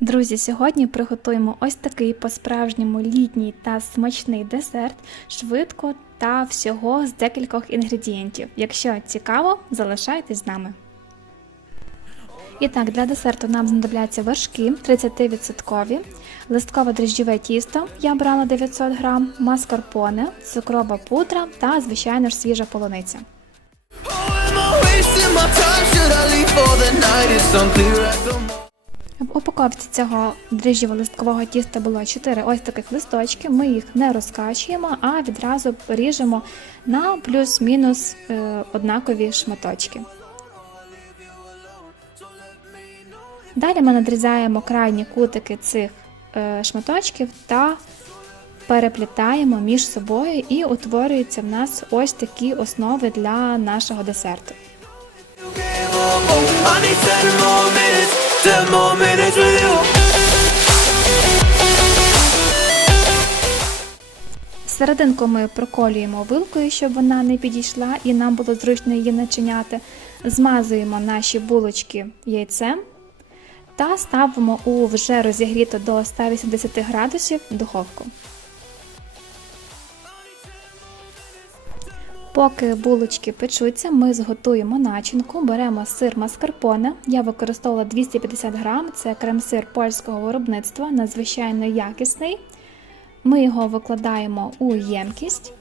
Друзі, сьогодні приготуємо ось такий по-справжньому літній та смачний десерт швидко та всього з декількох інгредієнтів. Якщо цікаво, залишайтесь з нами. І так, для десерту нам знадобляться вершки 30%, листкове дріжджове тісто, я брала 900 г, маскарпоне, цукрова пудра та, звичайно ж, свіжа полуниця. Oh, В упаковці цього дріжджово-листкового тіста було 4 ось таких листочки. Ми їх не розкачуємо, а відразу ріжемо на плюс-мінус е, однакові шматочки. Далі ми надрізаємо крайні кутики цих е, шматочків та переплітаємо між собою і утворюються в нас ось такі основи для нашого десерту. Серединку ми проколюємо вилкою, щоб вона не підійшла і нам було зручно її начиняти. Змазуємо наші булочки яйцем та ставимо у вже розігріту до 180 градусів духовку. Поки булочки печуться, ми зготуємо начинку, беремо сир маскарпоне. Я використовувала 250 грам, це крем-сир польського виробництва, надзвичайно якісний. Ми його викладаємо у ємкість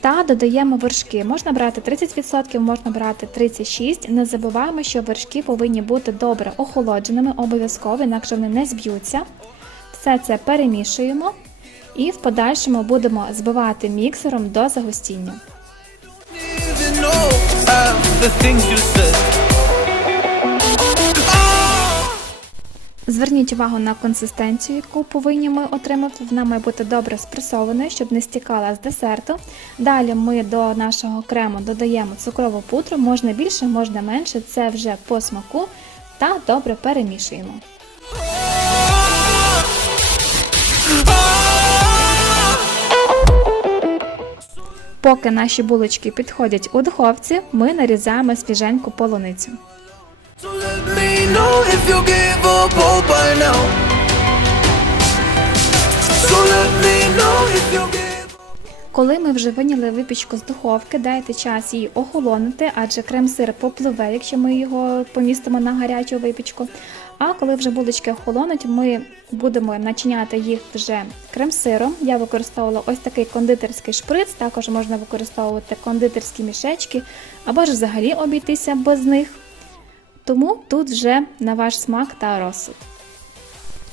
та додаємо вершки. Можна брати 30%, можна брати 36%. Не забуваємо, що вершки повинні бути добре охолодженими, обов'язково, інакше вони не зб'ються. Все це перемішуємо і в подальшому будемо збивати міксером до загустіння. Зверніть увагу на консистенцію, яку повинні ми отримати. Вона має бути добре спресованою, щоб не стікала з десерту. Далі ми до нашого крему додаємо цукрову пудру, можна більше, можна менше, це вже по смаку, та добре перемішуємо. Поки наші булочки підходять у духовці, ми нарізаємо свіженьку полуницю. Know if you give up hope by now. So let me know if you give Коли ми вже виняли випічку з духовки, дайте час їй охолонути, адже крем-сир попливе, якщо ми його помістимо на гарячу випічку. А коли вже булочки охолонуть, ми будемо начиняти їх вже крем-сиром. Я використовувала ось такий кондитерський шприц, також можна використовувати кондитерські мішечки, або ж взагалі обійтися без них. Тому тут вже на ваш смак та розсуд.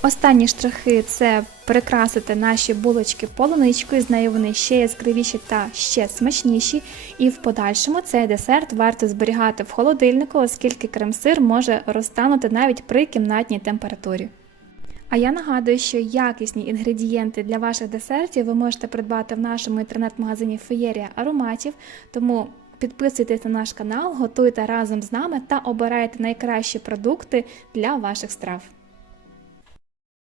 Останні штрихи це прикрасити наші булочки полуничкою, з нею вони ще яскравіші та ще смачніші. І в подальшому цей десерт варто зберігати в холодильнику, оскільки крем-сир може розтанути навіть при кімнатній температурі. А я нагадую, що якісні інгредієнти для ваших десертів ви можете придбати в нашому інтернет-магазині Феєрія ароматів. Тому підписуйтесь на наш канал, готуйте разом з нами та обирайте найкращі продукти для ваших страв.